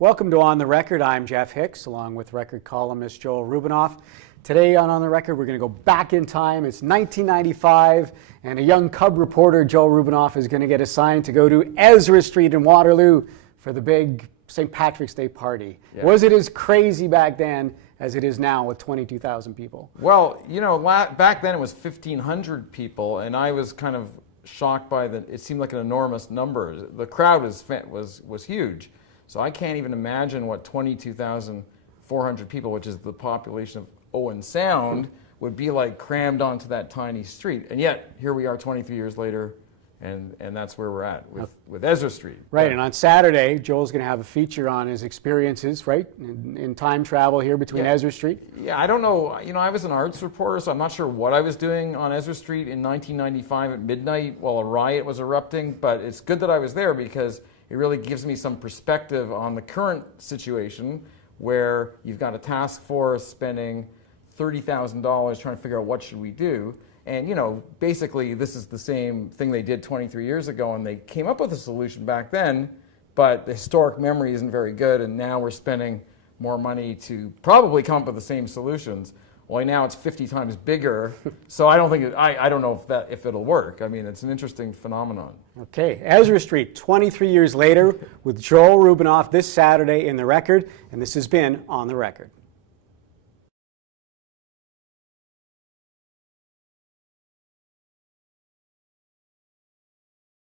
Welcome to On the Record. I'm Jeff Hicks, along with record columnist Joel Rubinoff. Today on the Record, we're going to go back in time. It's 1995, and a young cub reporter, Joel Rubinoff, is going to get assigned to go to Ezra Street in Waterloo for the big St. Patrick's Day party. Yeah. Was it as crazy back then as it is now with 22,000 people? Well, you know, back then it was 1,500 people, and I was kind of shocked by it seemed like an enormous number. The crowd was huge. So I can't even imagine what 22,400 people, which is the population of Owen Sound, would be like crammed onto that tiny street. And yet, here we are 23 years later, and that's where we're at with Ezra Street. Right, and on Saturday, Joel's going to have a feature on his experiences, right, in time travel here between Ezra Street. Yeah, I don't know. You know, I was an arts reporter, so I'm not sure what I was doing on Ezra Street in 1995 at midnight while a riot was erupting, but it's good that I was there because it really gives me some perspective on the current situation where you've got a task force spending $30,000 trying to figure out what should we do. And, you know, basically this is the same thing they did 23 years ago, and they came up with a solution back then, but the historic memory isn't very good, and now we're spending more money to probably come up with the same solutions. Well, now it's 50 times bigger, so I don't think I don't know if it'll work. I mean, it's an interesting phenomenon. Okay, Ezra Street, 23 years later, with Joel Rubinoff this Saturday in The Record, and this has been On the Record.